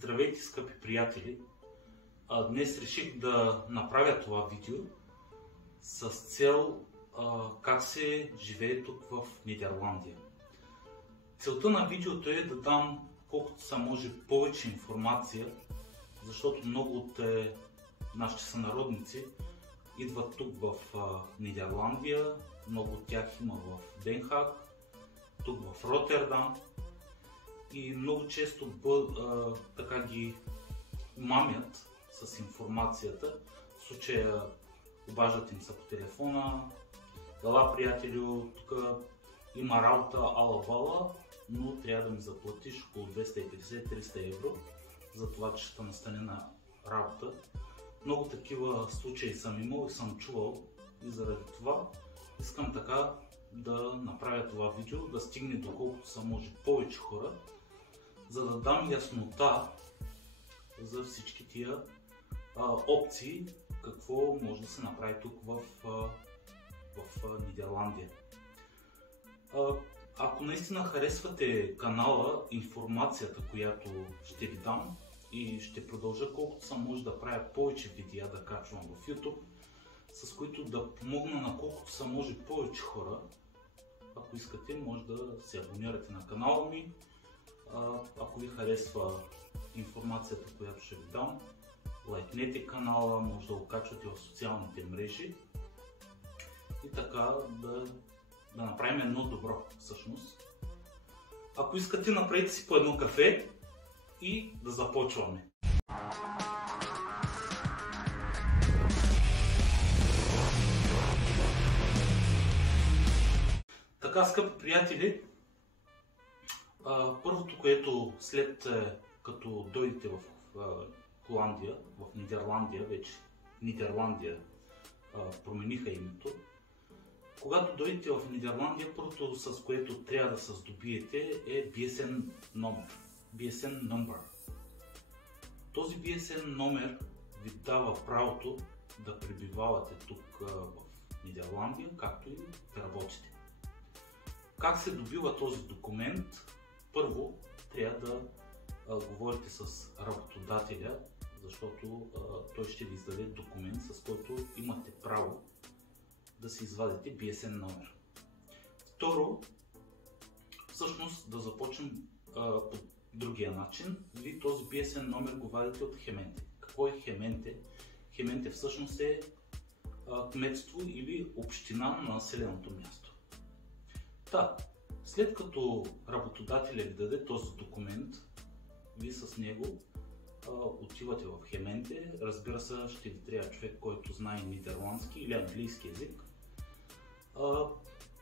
Здравейте, скъпи приятели! Днес реших да направя това видео с цел как се живее тук в Нидерландия. Целта на видеото е да дам колкото се може повече информация, защото много от нашите сънародници идват тук в Нидерландия, много от тях има в Den Haag, тук в Ротердам и много често така ги мамят с информацията. В случая обаждат им се по телефона: "Ела, приятелю, тук има работа ала-бала, но трябва да ми заплатиш около 250-300 евро за това, че ще настане на работа." Много такива случаи съм имал и съм чувал и заради това искам така да направя това видео, да стигне доколкото се може повече хора, за да дам яснота за всички тия опции, какво може да се направи тук в Нидерландия. Ако наистина харесвате канала, информацията, която ще ви дам, и ще продължа колкото се може да правя повече видеа, да качвам в YouTube, с които да помогна на колкото се може повече хора. Ако искате, може да се абонирате на канала ми. Ако ви харесва информацията, която ще ви дам, лайкнете канала, може да го качвате в социалните мрежи и така да направим едно добро всъщност. Ако искате, направете си по едно кафе и да започваме. Така, скъпи приятели, първото, което след като дойдете в Холандия, в Нидерландия, вече Нидерландия промениха името. Когато дойдете в Нидерландия, първото, с което трябва да се здобиете, е BSN номер. BSN number. Този BSN номер ви дава правото да пребивавате тук в Нидерландия, както и да работите. Как се добива този документ? Първо трябва да говорите с работодателя, защото той ще ви издаде документ, с който имате право да си извадите BSN номер. Второ, всъщност да започнем по другия начин. Вие този BSN номер го вадите от Хементе. Какво е Хементе? Хементе всъщност е кметство или община на населеното място. След като работодателя ви даде този документ, вие с него отивате в Хементе. Разбира се, ще ви трябва човек, който знае нидерландски или английски език,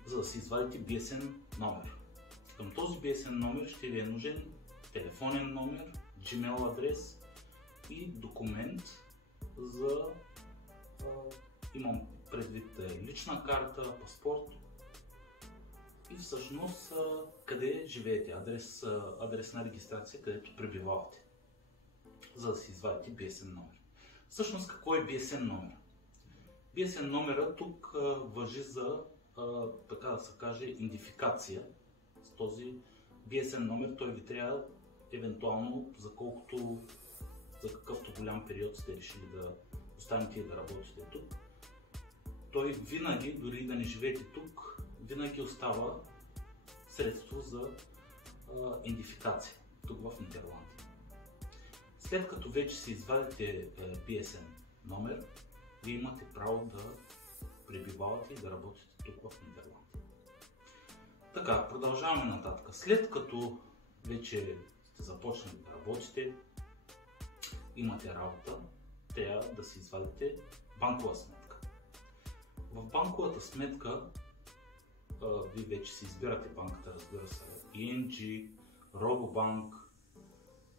за да си извадите BSN номер. Към този BSN номер ще ви е нужен телефонен номер, Gmail адрес и документ за, имам предвид, лична карта, паспорт и всъщност къде живеете, адрес на регистрация, където пребивавате, за да си извадите BSN номер. Всъщност какво е BSN номер? BSN номера тук важи за, така да се каже, идентификация. С този BSN номер той ви трябва евентуално за какъвто голям период сте решили да останете и да работите тук. Той винаги, дори да не живеете тук, винаги остава средство за идентификация тук в Нидерландия. След като вече си извадите BSN номер, вие имате право да пребивавате и да работите тук в Нидерландия. Така, продължаваме нататък. След като вече сте започнали да работите, имате работа, трябва да си извадите банкова сметка. В банковата сметка вие вече си избирате банката, разбира се, ING, Робобанк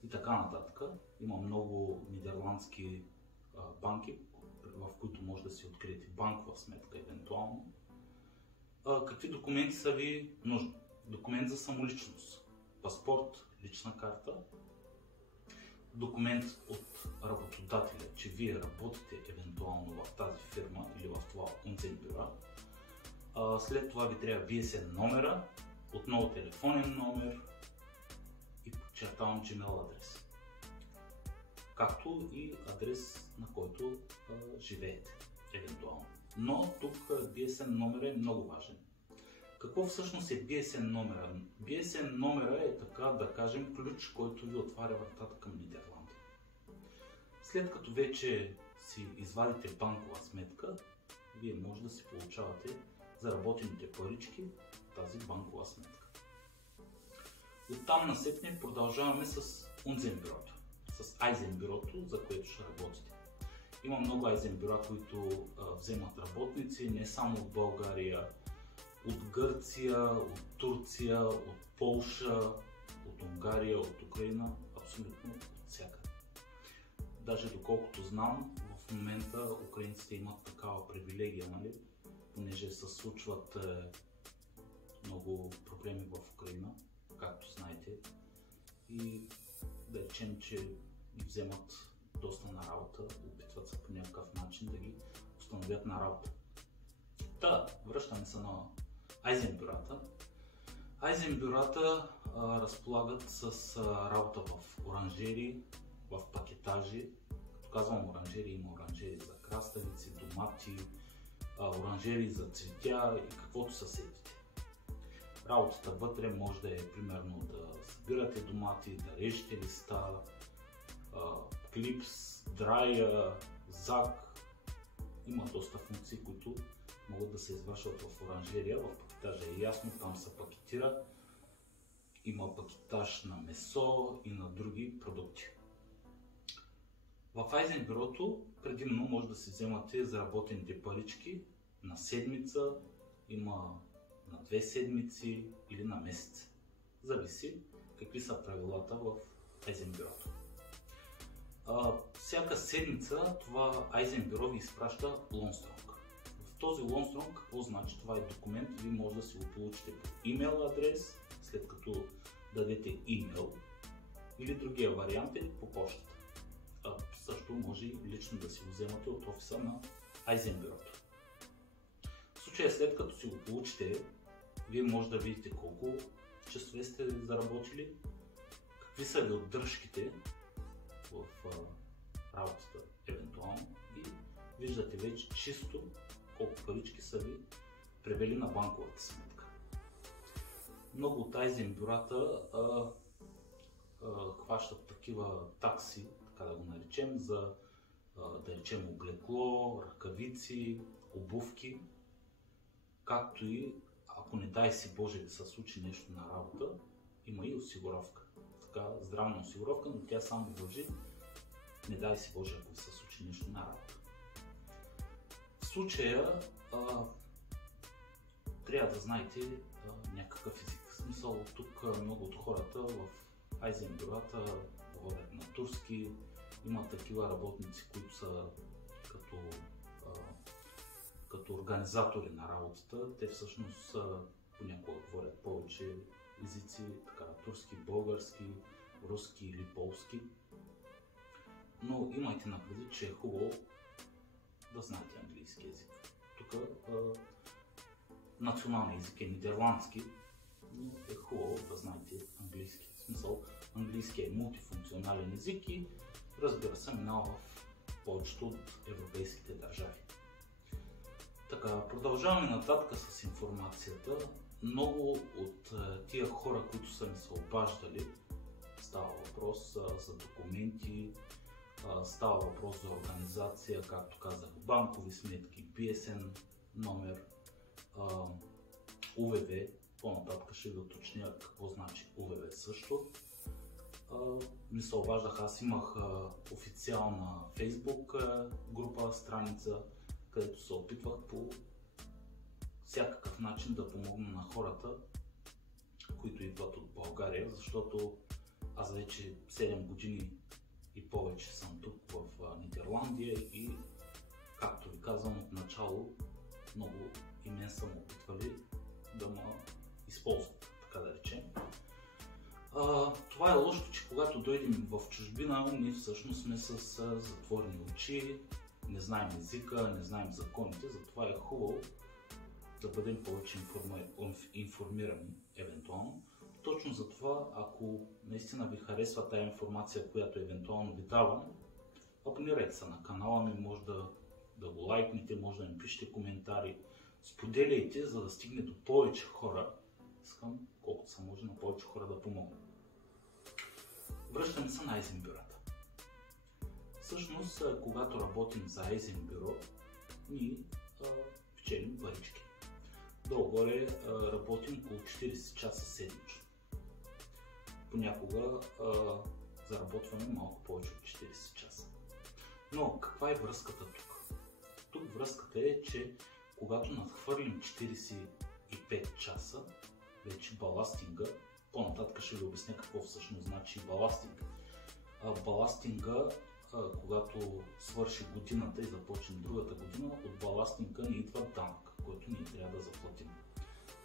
и така нататък. Има много нидерландски банки, в които може да си откриете банкова сметка евентуално. Какви документи са ви нужни? Документ за самоличност, паспорт, лична карта, документ от работодателя, че вие работите евентуално в тази фирма или в това Унценбюро. След това ви трябва BSN номера, отново телефонен номер и подчертавам Gmail адрес. както и адрес, на който живеете, евентуално. Но тук BSN номер е много важен. Какво всъщност е BSN номера? BSN номера е, така да кажем, ключ, който ви отваря вратата към Нидерландия. След като вече си извадите банкова сметка, вие може да си получавате заработените парички в тази банкова сметка. Оттам насетне продължаваме с Унзенбюрото, с Айзенбюрото, за което ще работите. Има много Айзенбюра, които вземат работници не само от България, от Гърция, от Турция, от Полша, от Унгария, от Украина, абсолютно от всякъде. Даже доколкото знам, в момента украинците имат такава привилегия, нали? Понеже се случват много проблеми в Украина, както знаете, и да речем, че ги вземат доста на работа, опитват се по някакъв начин да ги установят на работа. Връщаме се на Айзенбюрата. Айзенбюрата разполагат с работа в оранжери, в пакетажи. Като казвам оранжери, има оранжери за краставици, домати, оранжери за цветя и каквото се сетите. Работата вътре може да е примерно да събирате домати, да режете листа, клипс, драя, зак. Има доста функции, които могат да се извършват в оранжерия. В пакетажа е ясно, там се пакетира. Има пакетаж на месо и на други продукти. В Айзенбюрото предимно може да си вземате заработените парички на седмица, има на 2 седмици или на месец. Зависи какви са правилата в Айзенбюрото. Всяка седмица това Айзенбюро ви изпраща лонстронг. В този лонстронг, какво значи? Това е документ, вие може да си го получите по имейл адрес, след като дадете имейл, или другия вариант е по почтата. Също може и лично да си го вземате от офиса на Айзенбюрото. В случая, след като си го получите, вие може да видите колко часове сте заработили, какви са ви отдръжките в работата евентуално и виждате вече чисто колко парички са ви превели на банковата сметка. Много от Айзенбюрата хващат такива такси, така да го наречем, за да речем облекло, ръкавици, обувки, както и ако не дай си Боже да се случи нещо на работа, има и осигуровка. Така, здравна осигуровка, но тя само важи, не дай си Боже, ако се случи нещо на работа. В случая трябва да знаете някакъв език. В смисъл, тук много от хората в Айзенбюрата говорят на турски, има такива работници, които са като организатори на работата. Те всъщност понякога говорят повече езици, така, турски, български, руски или полски. Но имайте на предвид, че е хубаво да знаете английски език. Тук националният език е нидерландски, но е хубаво да знаете английски. В смисъл, английски е мултифункционален език и разбира се, минава в повечето от европейските държави. Така, продължаваме нататък с информацията. Много от тия хора, които са ми се обаждали, става въпрос за документи, става въпрос за организация, както казах, банкови сметки, BSN номер, УВВ, по-нататък ще ви уточня какво значи УВВ също. Ми се обаждах, аз имах официална Facebook група, страница, където се опитвах по всякакъв начин да помогна на хората, които идват от България, защото аз вече 7 години и повече съм тук в Нидерландия и, както ви казвам от начало, много и мен са ме опитвали да ме използват, така да речем. Това е лошото, че когато дойдем в чужбина, ние всъщност сме с затворени очи, не знаем езика, не знаем законите, затова е хубаво да бъдем повече информирани, евентуално. Точно за това, ако наистина ви харесва тази информация, която евентуално ви давам, абонирайте се на канала ми, може да го лайкнете, може да ми пишете коментари, споделяйте, за да стигне до повече хора. Искам колкото се може на повече хора да помогна. Връщаме се на Айзенбюрата. Всъщност, когато работим за Айзенбюро, ние печелим парички. Долу-горе работим около 40 часа седмично. Понякога заработваме малко повече от 40 часа. Но каква е връзката тук? Тук връзката е, че когато надхвърлим 45 часа, вече баластинга, по-нататък ще ви обясня какво всъщност значи баластинг. Баластинга, когато свърши годината и започне другата година, от баластинга ни идва данък, който ние трябва да заплатим.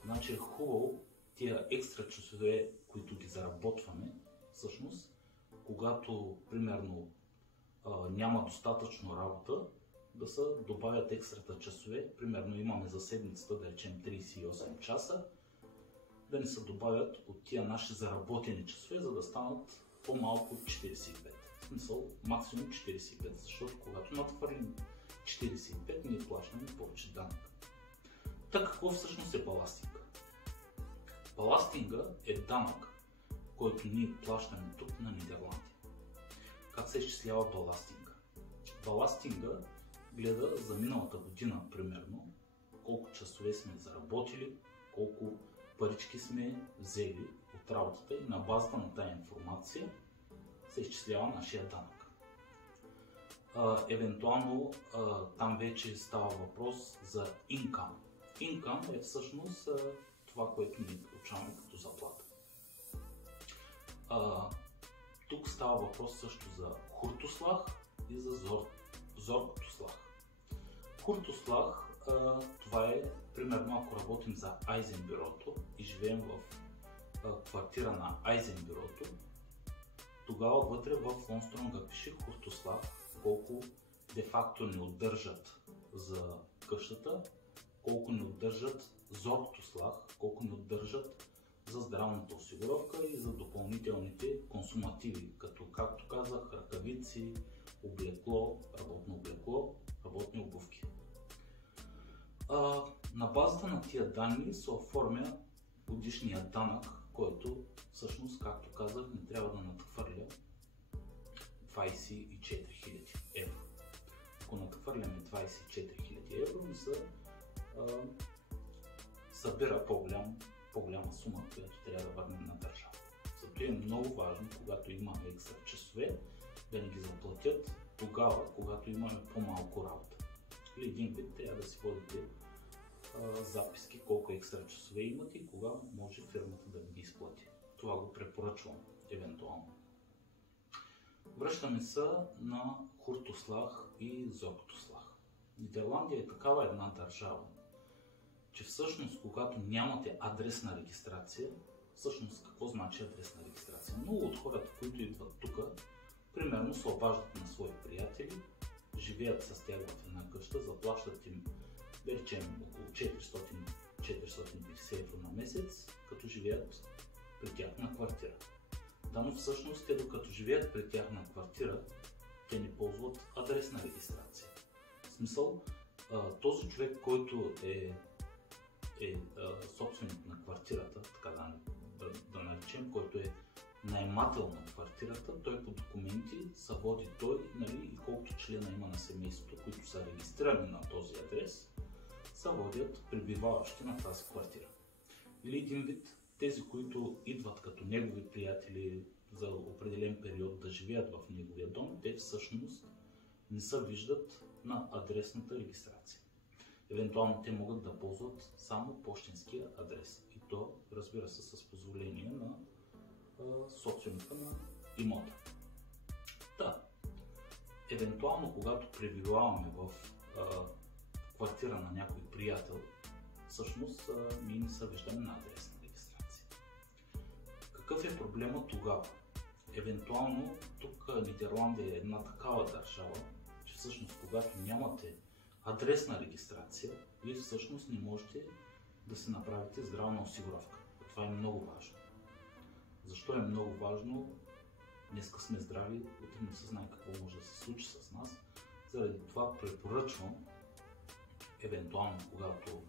Значи е хубаво тия екстра часове, които ги заработваме, всъщност, когато примерно няма достатъчно работа, да се добавят екстрата часове, примерно имаме за седмицата, да речем 38 часа, да ни се добавят от тия наши заработени часове, за да станат по-малко от 45. В смисъл максимум 45, защото когато надхвърлим 45, ние плащаме повече данък. Така какво всъщност е баластинга? Баластинга е данък, който ние плащаме тук на Нидерландия. Как се изчислява баластинга? Баластинга гледа за миналата година, примерно, колко часове сме заработили, колко парички сме взели от работата и на базата на тази информация се изчислява нашия данък. Евентуално там вече става въпрос за income. Income е всъщност това, което ние получаваме като заплата. Тук става въпрос също за хуртослаг и за зоргтослаг. Хуртослаг, това е примерно ако работим за Айзенбюрото и живеем в квартира на Айзенбюрото, тогава вътре в Лонстронга пише хуртослаг, колко де-факто ни отдържат за къщата, колко ни отдържат зоргтослаг, колко ни отдържат за здравната осигуровка и за допълнителните консумативи, като, както казах, ръкавици, облекло, работни обувки. На базата на тия данни се оформя годишния данък, който всъщност, както казах, не трябва да надхвърля 24 000 евро. Ако надхвърляме 24 000 евро, ми се събира по-голяма сума, която трябва да върнем на държава. Зато е много важно, когато имаме екстра часове, да ни ги заплатят тогава, когато имаме по-малко работа. Или един вид трябва да си водите записки колко екстра часове имате и кога може фирмата да ви ги изплати. Това го препоръчвам евентуално. Връщаме се на хуртослаг и зоргтослаг. Нидерландия е такава една държава, че всъщност когато нямате адресна регистрация, всъщност какво значи адресна регистрация? Много от хората, които идват тук, примерно се обаждат на свои приятели, живеят с тях в една къща, заплащат им, да речем, около 400-450 евро на месец, като живеят при тях на квартира. Да, но всъщност те докато живеят при тях на квартира, те не ползват адресна регистрация. В смисъл, този човек, който е собственик на квартирата, така да наречем, който е наемател на квартирата, той по документи се води той, нали, и колкото члена има на семейството, които са регистрирани на този адрес, се водят пребиваващи на тази квартира. Или един вид, тези, които идват като негови приятели за определен период да живеят в неговия дом, те всъщност не се виждат на адресната регистрация. Евентуално те могат да ползват само пощенския адрес. И то, разбира се, с позволение на собственика на имота. Да. Евентуално, когато пребиваваме в квартира на някой приятел, всъщност ние не се виждаме на адресна регистрация. Какъв е проблема тогава? Евентуално, тук Нидерландия е една такава държава, че всъщност когато нямате адресна регистрация, вие всъщност не можете да си направите здравна осигуровка. Това е много важно. Защо е много важно? Днеска сме здрави, утре не се знае какво може да се случи с нас. Заради това препоръчвам, евентуално когато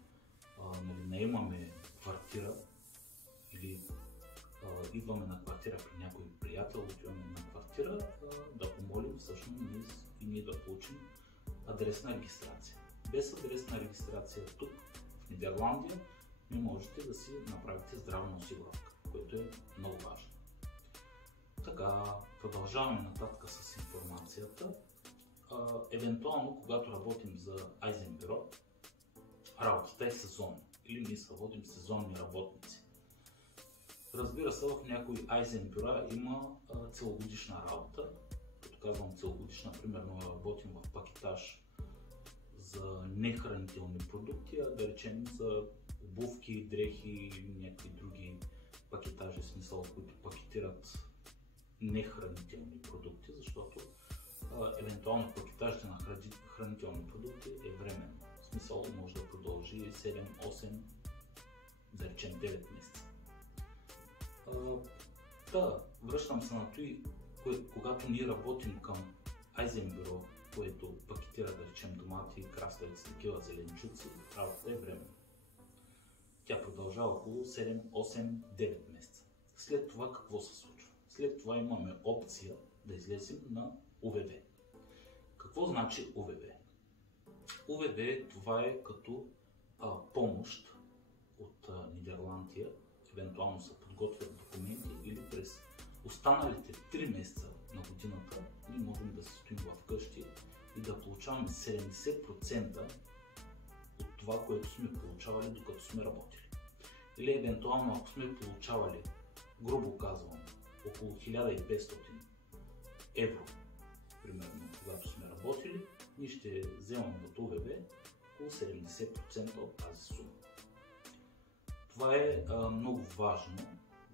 наемаме квартира или идваме на квартира при някой приятел, отиваме на квартира, да помолим всъщност и ние да получим адресна регистрация. Без адресна регистрация тук в Нидерландия не можете да си направите здравна осигуровка, което е много важно. Така, продължаваме нататък с информацията. Евентуално, когато работим за Айзенбюро, работата е сезонна или ние работим сезонни работници. Разбира се, в някои Айзенбюра има целогодишна работа. Като казвам целогодишна, примерно работим в пакетаж за нехранителни продукти, а да речем за обувки, дрехи и някакви други пакетажи, смисъл, които пакетират нехранителни продукти, защото евентуално пакетажите на хранителни продукти е временно. В смисъл може да продължи 7, 8, да речем 9 месеца. Връщам се на той, когато ние работим към Айзенбюро, което пакетира, да речем, домати, краставици, такива зеленчуци, работата е временно. Тя продължава около 7, 8, 9 месеца. След това какво се случва? След това имаме опция да излезем на УВВ. Какво значи УВВ? УВВ това е като помощ от Нидерландия, евентуално се подготвят документи или през останалите 3 месеца на годината ние можем да се стоим вкъщи и да получаваме 70% от това, което сме получавали докато сме работили. Или евентуално ако сме получавали, грубо казвам, около 1500 евро, примерно, когато сме работили, ние ще вземем от УВВ около 70% от тази сума. Това е много важно,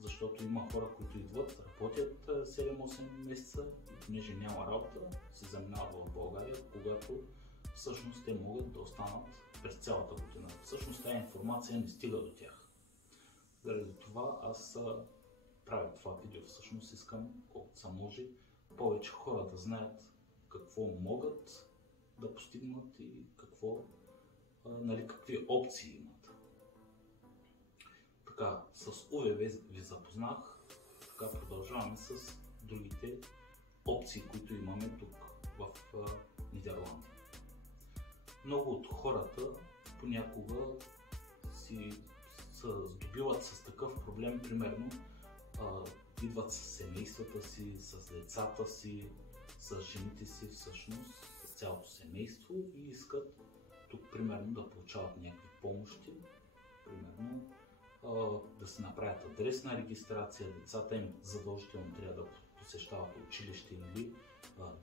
защото има хора, които идват, работят 7-8 месеца и понеже няма работа, се заминават в България, когато всъщност те могат да останат през цялата година. Всъщност тази информация не стига до тях. Заради това аз правя това видео. Всъщност искам, колкото се може, повече хора да знаят какво могат да постигнат и какви опции имат. Така, с УВВ ви запознах, така продължаваме с другите опции, които имаме тук в Нидерландия. Много от хората понякога се здобиват с такъв проблем, примерно идват с семействата си, с децата си, с жените си, всъщност с цялото семейство и искат тук примерно да получават някакви помощи, примерно да се направят адресна регистрация, децата им задължително трябва да посещават училище или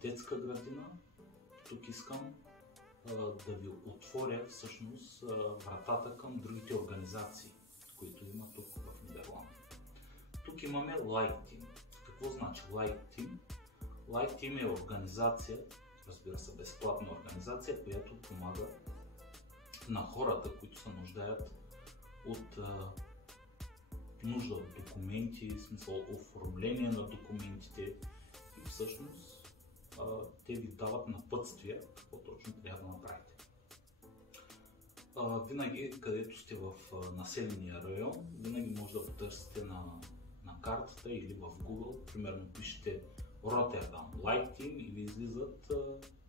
детска градина. Тук искам да ви отворя всъщност вратата към другите организации, които има тук в Нидерландия. Тук имаме LikeTeam. Какво значи LikeTeam? LikeTeam е организация, разбира се, безплатна организация, която помага на хората, които се нуждаят от нужда от документи, в смисъл оформление на документите и всъщност те ви дават напътствия какво точно трябва да направите. Винаги, където сте в населения район, винаги може да потърсите на картата или в Google, примерно пишете Роттердам LikeTeam и ви излизат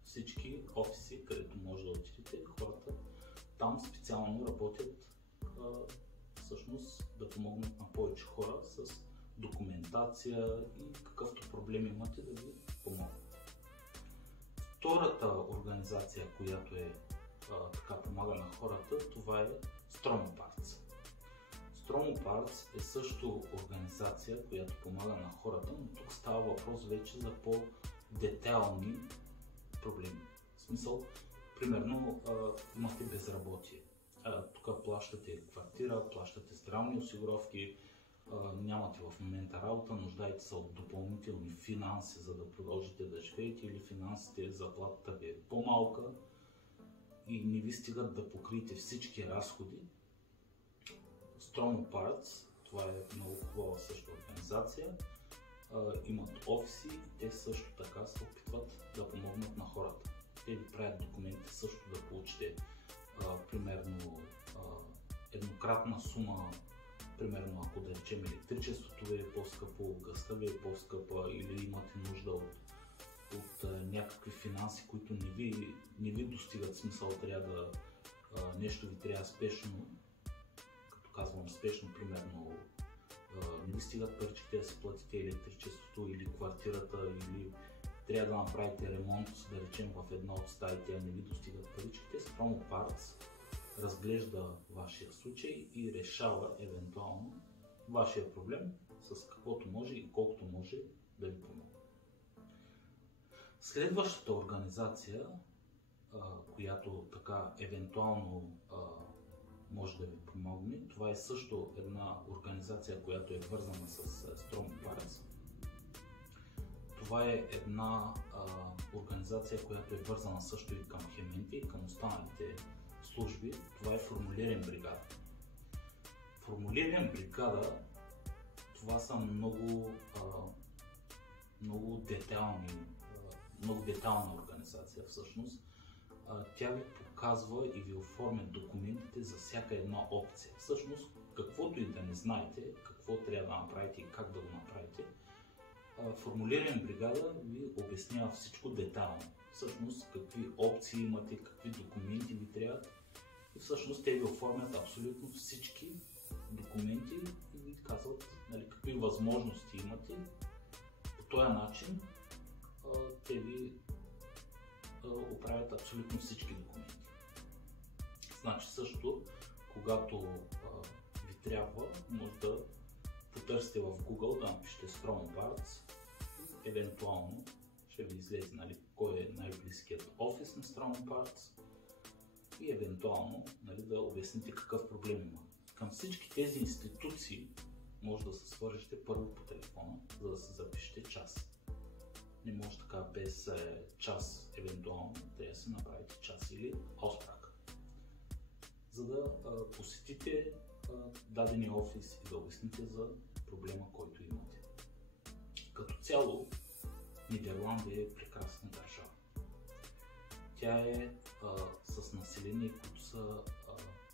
всички офиси, където може да отидете. Хората там специално работят всъщност да помогнат на повече хора с документация и какъвто проблем имате да ви помогнат. Втората организация, която така помага на хората, това е Stromoparts. Stromoparts е също организация, която помага на хората, но тук става въпрос вече за по-детайлни проблеми. В смисъл, примерно имате безработие. Тук плащате квартира, плащате здравни осигуровки, нямате в момента работа, нуждаете се от допълнителни финанси, за да продължите да живеете, или финансите, заплатата ви е по-малка и не ви стигат да покриете всички разходи. Stromoparts, това е много хубава също организация, имат офиси и те също така се опитват да помогнат на хората. Те ви правят документите също да получите примерно еднократна сума, примерно ако да речем електричеството ви е по-скъпо, газта ви е по-скъпа или имате нужда от някакви финанси, които не ви достигат, смисъл трябва да нещо ви трябва спешно, като казвам спешно, примерно не ви стигат паричките да си платите електричеството или квартирата, или трябва да направите ремонт, да речем в една от стаите, а не ви достигат паричките, Strong Parts разглежда вашия случай и решава евентуално вашия проблем с каквото може и колкото може да ви помогне. Следващата организация, която така евентуално може да ви помогне, това е също една организация, която е вързана с Strong Parts. Това е една организация, която е вързана също и към Хементи и към останалите служби. Това е Формулирен бригада. Формулирен бригада, това са много детайлна организация всъщност. Тя ви показва и ви оформя документите за всяка една опция. Всъщност, каквото и да не знаете, какво трябва да направите и как да го направите, Формулиран бригада ви обяснява всичко детайлно. Всъщност, какви опции имате, какви документи ви трябват. И всъщност те ви оформят абсолютно всички документи и ви казват какви възможности имате. По този начин те ви оправят абсолютно всички документи. Значи също, когато ви трябва, може да потърсите в Google, да напишете Strong Parts и евентуално ще ви излезе кой е най-близкият офис на Strong Parts и евентуално да обясните какъв проблем има. Към всички тези институции може да се свържете първо по телефона, за да се запишете час. Не може така без час, евентуално трябва да се направите час или Aussprache, за да посетите дадения офис и да обясните за проблема, който имате. Като цяло, Нидерландия е прекрасна държава. Тя е с население, които са,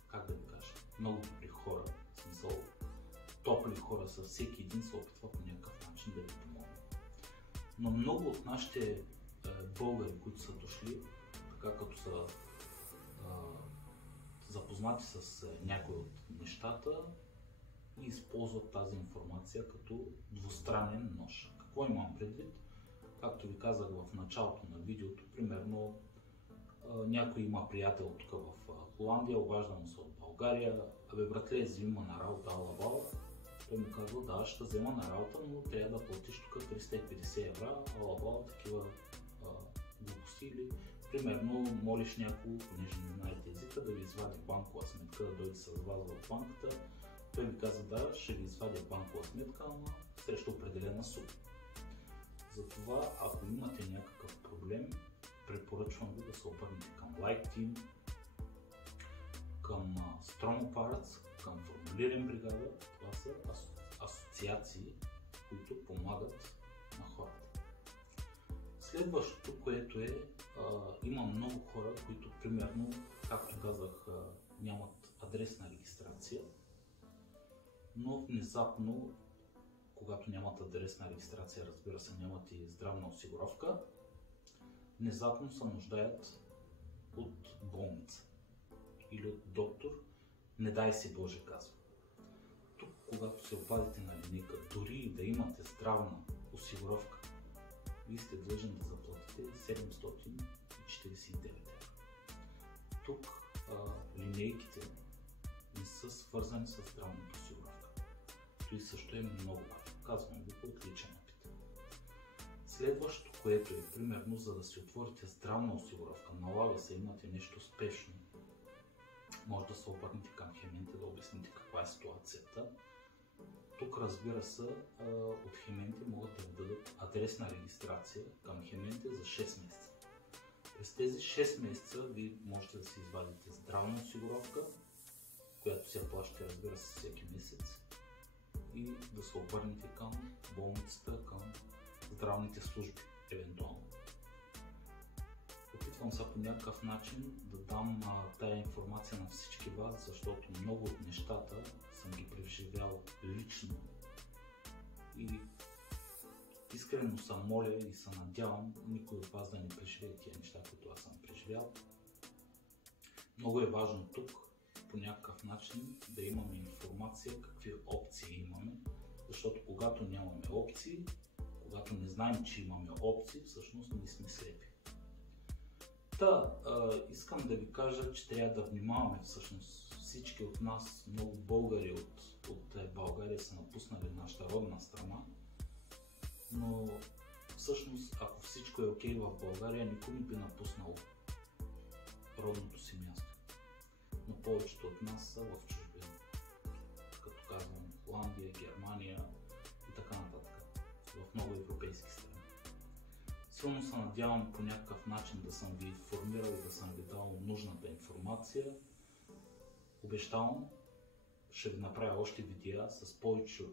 как да ви кажа, много добри хора, в смисъл топли хора са, всеки един се опитва по някакъв начин да ви помогне. Но много от нашите българи, които са дошли, така като са запознати с някои от нещата и използват тази информация като двустранен нож. Какво имам предвид? Както ви казах в началото на видеото, примерно някой има приятел тук в Холандия, обажда му се от България, братле, взима на работа, ала-бала. Той му казва, да, ще взема на работа, но трябва да платиш тук 350 евро, ала-бала, такива глупости. Или примерно молиш някого, понеже не знаете езика, да ви извади банкова сметка, да дойде с вас в банката. Той ви каза, да, ще ви извадя банкова сметка, ама срещу определена сума. Затова, ако имате някакъв проблем, препоръчвам ви да се обърнете към Like Team, към Strong Parts, към Формулиран бригада. Това са асоциации, които помагат на хората. Следващото, което е, има много хора, които примерно, както казах, нямат адресна регистрация, но внезапно, когато нямат адресна регистрация, разбира се, нямат и здравна осигуровка, внезапно се нуждаят от болница или от доктор, не дай си Боже, казва. Тук, когато се обадите на линейка, дори и да имате здравна осигуровка, вие сте длъжни да заплатите 749 евро. Тук линейките не са свързани с здравната осигуровка. Той също е много важно. Казвам ви по отличен опит. Следващото, което е примерно, за да си отворите здравна осигуровка, налага се, имате нещо спешно, може да се обърнете към Хементи да обясните каква е ситуацията. Тук, разбира се, от Хементи могат да ви дадат адресна регистрация към Хементи за 6 месеца. През тези 6 месеца вие можете да си извадите здравна осигуровка, която се плаща, разбира се, всеки месец, и да се обърнете към болницата, към здравните служби, евентуално. Опитвам се по някакъв начин да дам тая информация на всички вас, защото много от нещата съм ги преживял лично и искрено се моля и се надявам никой от вас да не преживее тия неща, които аз съм преживял. Много е важно тук по някакъв начин да имаме информация какви опции имаме, защото когато нямаме опции, когато не знаем, че имаме опции, всъщност ние сме слепи. Искам да ви кажа, че трябва да внимаваме. Всъщност всички от нас, много българи от България са напуснали нашата родна страна, но всъщност ако всичко е окей в България, никой не би напуснал родното си място. Но повечето от нас са в чужбина, като казвам Холандия, Германия и така нататък, в много европейски страни. Силно се надявам по някакъв начин да съм ви информирал и да съм ви дал нужната информация. Обещавам, ще ви направя още видеа с повече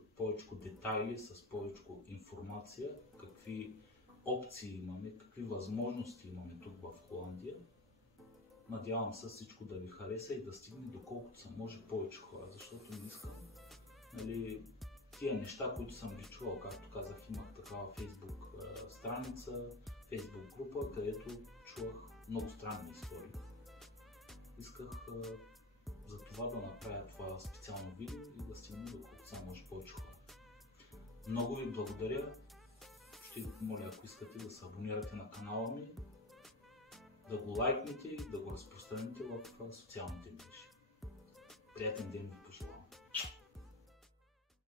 детайли, с повече информация, какви опции имаме, какви възможности имаме тук в Холандия. Надявам се всичко да ви хареса и да стигне доколкото се може повече хора, защото не искам, нали, тия неща, които съм ги чувал, както казах, имах такава Facebook страница, Facebook група, където чувах много странни истории. Исках за това да направя това специално видео и да стигне доколкото се може повече хора. Много ви благодаря. Ще ви помоля, ако искате, да се абонирате на канала ми, да го лайкнете и да го разпространите в социалните мрежи. Приятен ден ви пожелавам!